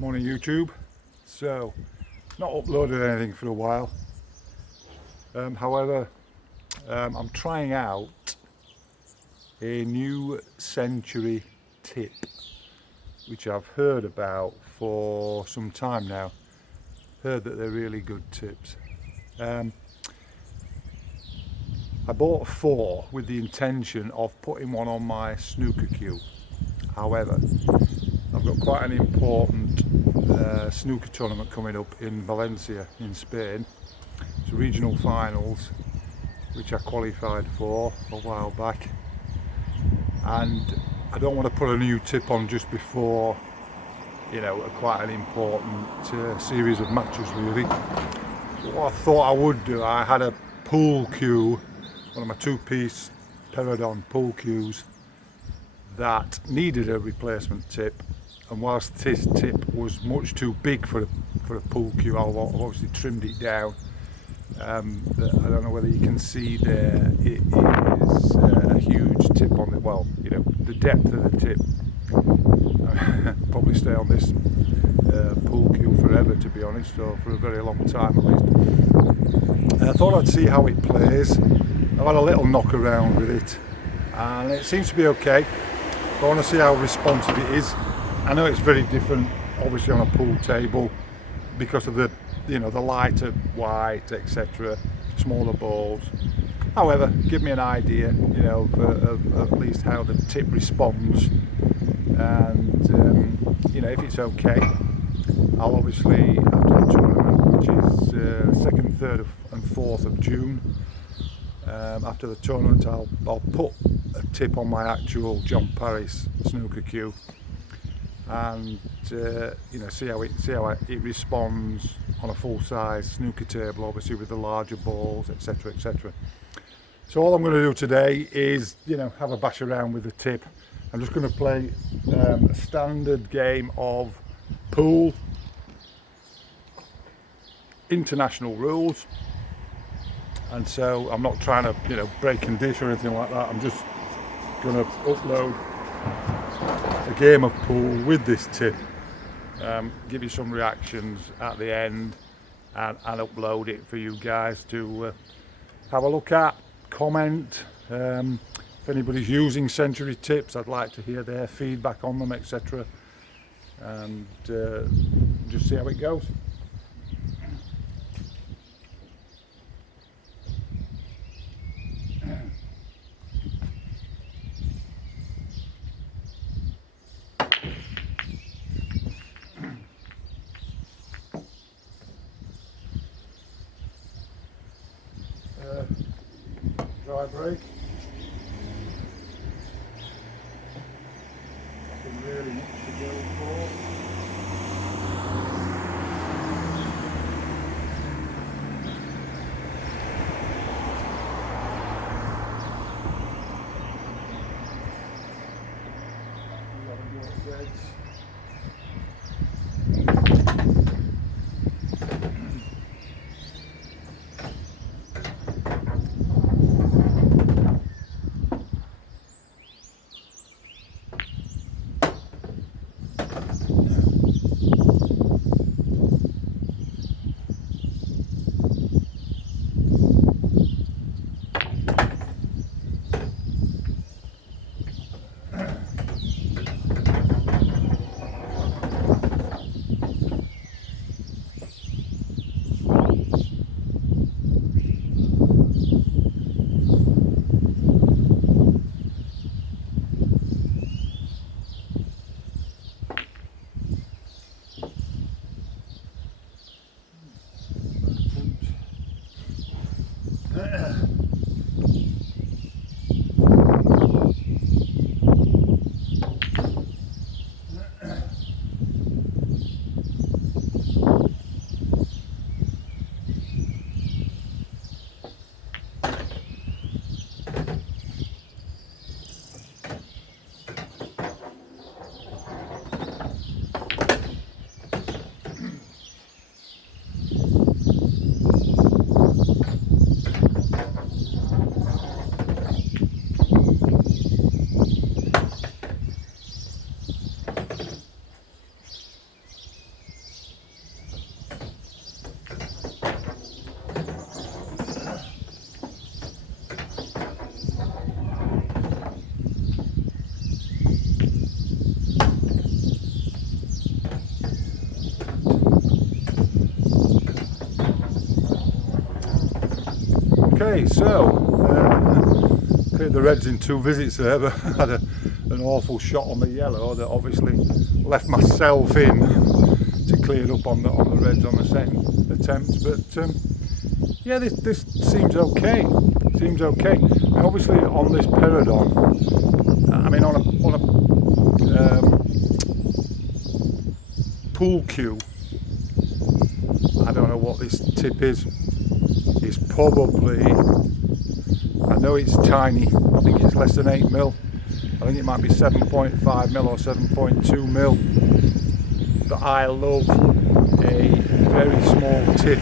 Morning YouTube. So, not uploaded anything for a while. However, I'm trying out a new Century tip, which I've heard about for some time now. Heard that they're really good tips. I bought 4 with the intention of putting one on my snooker cue. However, I've got quite an important snooker tournament coming up in Valencia in Spain. It's regional finals, which I qualified for a while back, and I don't want to put a new tip on just before, quite an important series of matches really. So what I thought I would do, I had a pool cue, one of my 2-piece Peridon pool cues that needed a replacement tip, and whilst this tip was much too big for a pool cue, I've obviously trimmed it down. I don't know whether you can see there, it is a huge tip on the depth of the tip. Probably stay on this pool cue forever, to be honest, or for a very long time at least. I thought I'd see how it plays. I've had a little knock around with it and it seems to be okay. I want to see how responsive it is. I know it's very different obviously on a pool table because of the lighter white, etc., smaller balls. However, give me an idea of at least how the tip responds, and if it's okay, I'll obviously, after the tournament, which is 2nd, 3rd and 4th of June, after the tournament I'll put a tip on my actual John Paris snooker cue and see how it responds on a full-size snooker table, obviously with the larger balls, etc., etc. So all I'm going to do today is have a bash around with the tip. I'm just going to play a standard game of pool, international rules, and so I'm not trying to break and dish or anything like that. I'm just going to upload a game of pool with this tip, give you some reactions at the end, and upload it for you guys to have a look at, comment. If anybody's using Century tips, I'd like to hear their feedback on them, etc., and just see how it goes. Dry break. Nothing really much to go for. Okay, so cleared the reds in 2 visits there, but had an awful shot on the yellow that obviously left myself in to clear up on the reds on the second attempt. But yeah, this seems okay. Seems okay. And obviously on this Peridot, I mean on a pool cue, I don't know what this tip is. It's probably, I know it's tiny, I think it's less than 8 mil. I think it might be 7.5 mil or 7.2 mil. But I love a very small tip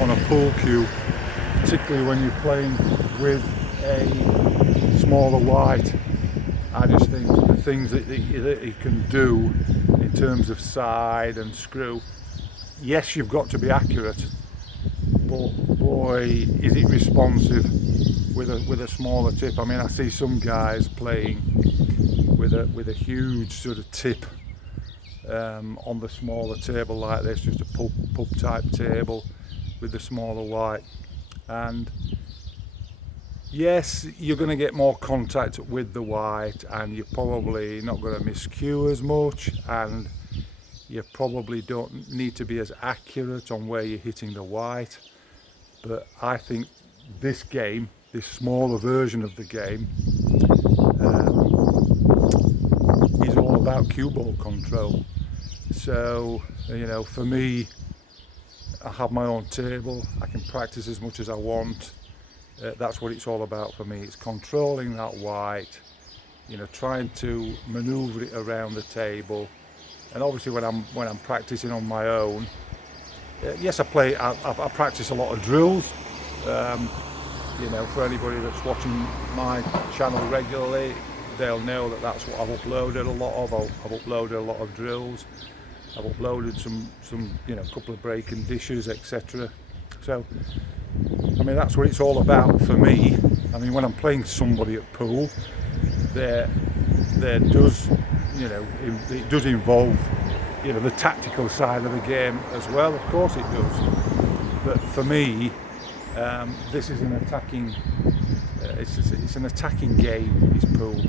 on a pool cue, particularly when you're playing with a smaller white. I just think the things that you can do in terms of side and screw, yes, you've got to be accurate, but boy, is it responsive with a smaller tip. I mean, I see some guys playing with a huge sort of tip on the smaller table like this, just a pub type table with the smaller white. And yes, you're going to get more contact with the white, and you're probably not going to miscue as much, and you probably don't need to be as accurate on where you're hitting the white. But I think this game, this smaller version of the game, is all about cue ball control. So, you know, for me, I have my own table, I can practice as much as I want. That's what it's all about for me. It's controlling that white, you know, trying to maneuver it around the table. And obviously when I'm practicing on my own, yes, I practice a lot of drills. You know, for anybody that's watching my channel regularly, they'll know that that's what I've uploaded a lot of. I've uploaded a lot of drills. I've uploaded some you know, a couple of breaking dishes, etc. So, I mean, that's what it's all about for me. I mean, when I'm playing somebody at pool, there does, you know, it does involve, you know, the tactical side of the game as well. Of course it does. But for me, this is an attacking. It's an attacking game. This pool.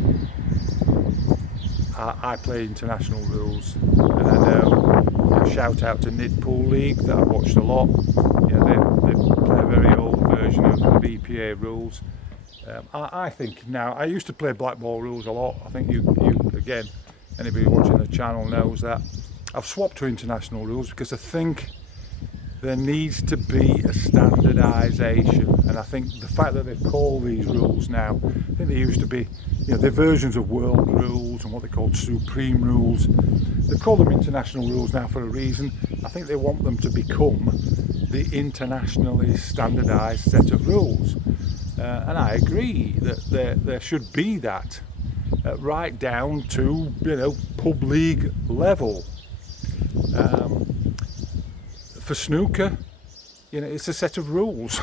I play international rules, and I know. Shout out to Nid Pool League that I've watched a lot. Yeah, they play a very old version of EPA rules. I think now, I used to play black ball rules a lot. I think you again, anybody watching the channel knows that. I've swapped to international rules because I think there needs to be a standardisation, and I think the fact that they've called these rules now, I think they used to be, you know, they're versions of world rules and what they called supreme rules. They've called them international rules now for a reason. I think they want them to become the internationally standardised set of rules, and I agree that there should be that right down to, you know, pub league level. For snooker, you know, it's a set of rules.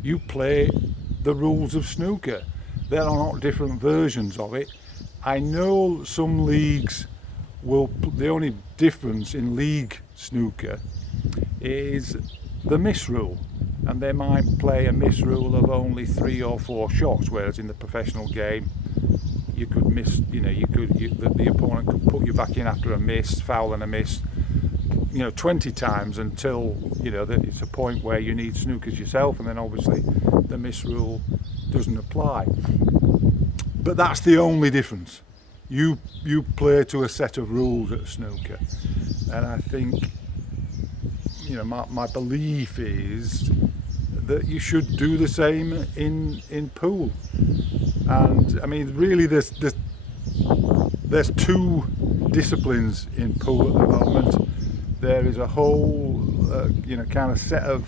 You play the rules of snooker. There are not different versions of it. I know some leagues will, the only difference in league snooker is the miss rule, and they might play a miss rule of only 3 or 4 shots, whereas in the professional game you could miss, you know, the opponent could put you back in after a miss, foul and a miss, you know, 20 times until, you know, it's a point where you need snookers yourself, and then obviously the miss rule doesn't apply. But that's the only difference. You play to a set of rules at snooker, and I think, you know, my belief is that you should do the same in pool. And I mean, really, there's 2 disciplines in pool at the moment. There is a whole, you know, kind of set of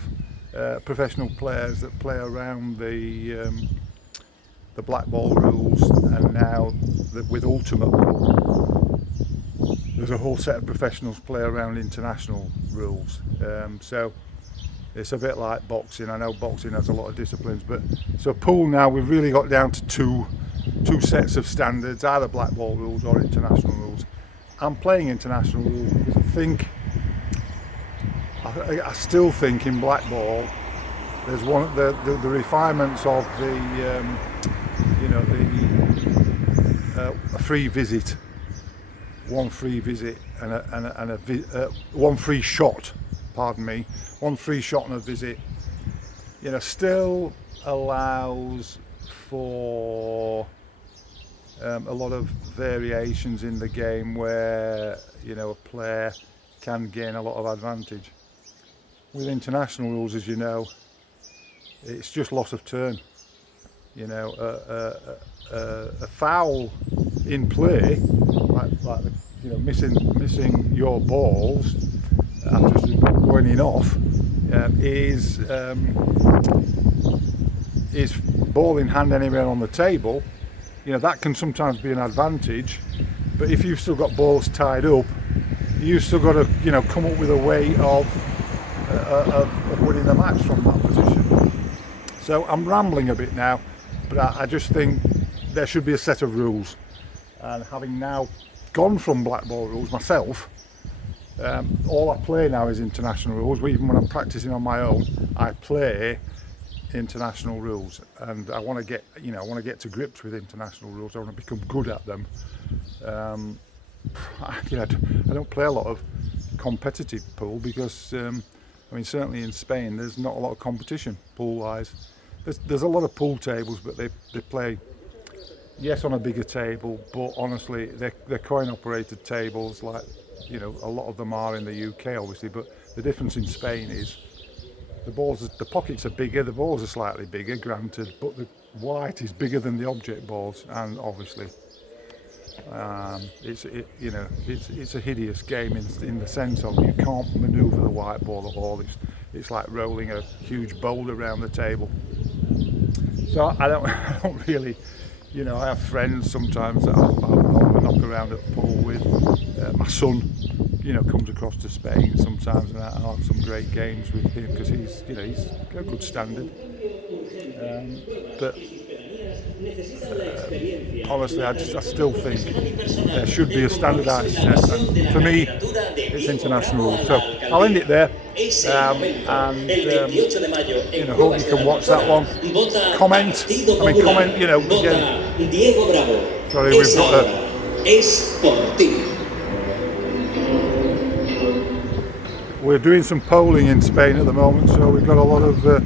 professional players that play around the black ball rules, and now with Ultimate Pool, there's a whole set of professionals play around international rules. So it's a bit like boxing. I know boxing has a lot of disciplines, but so pool now we've really got down to two sets of standards, either black ball rules or international rules. I'm playing international rules because I still think in black ball There's one the refinements of the a free visit, one free visit one free shot. Pardon me, one free shot and a visit. Still allows for a lot of variations in the game where a player can gain a lot of advantage. With international rules, as you know, it's just loss of turn. A foul in play, like missing your balls after going in off, is ball in hand anywhere on the table. That can sometimes be an advantage, but if you've still got balls tied up, you've still got to come up with a way of winning the match from that position. So I'm rambling a bit now, but I just think there should be a set of rules. And having now gone from black ball rules myself, all I play now is international rules. Even when I'm practicing on my own, I play international rules, and I want to get to grips with international rules. I want to become good at them. I don't play a lot of competitive pool because certainly in Spain there's not a lot of competition pool wise. There's a lot of pool tables, but they play, yes, on a bigger table, but honestly they're coin operated tables, like a lot of them are in the UK obviously, but the difference in Spain is the pockets are bigger, the balls are slightly bigger, granted, but the white is bigger than the object balls, and obviously it's a hideous game in the sense of you can't manoeuvre the white ball at all. It's like rolling a huge boulder around the table. So I don't really, I have friends sometimes that I'll knock around at pool with. My son, comes across to Spain sometimes, and I'll have some great games with him because he's got a good standard. But honestly, I still think there should be a standardised set, and for me, it's international rules. So I'll end it there, and hope you can watch that one. Comment. Again. Sorry, we've got we're doing some polling in Spain at the moment, so we've got a lot of the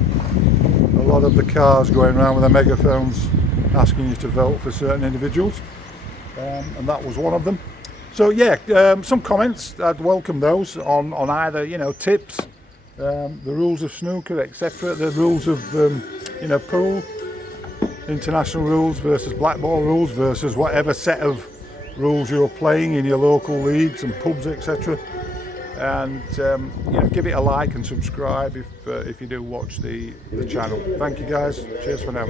cars going around with their megaphones asking you to vote for certain individuals, and that was one of them. So yeah, some comments, I'd welcome those on either tips, the rules of snooker, etc., the rules of pool, international rules versus black ball rules versus whatever set of rules you're playing in your local leagues and pubs, etc. And give it a like and subscribe if you do watch the channel. Thank you guys. Cheers for now.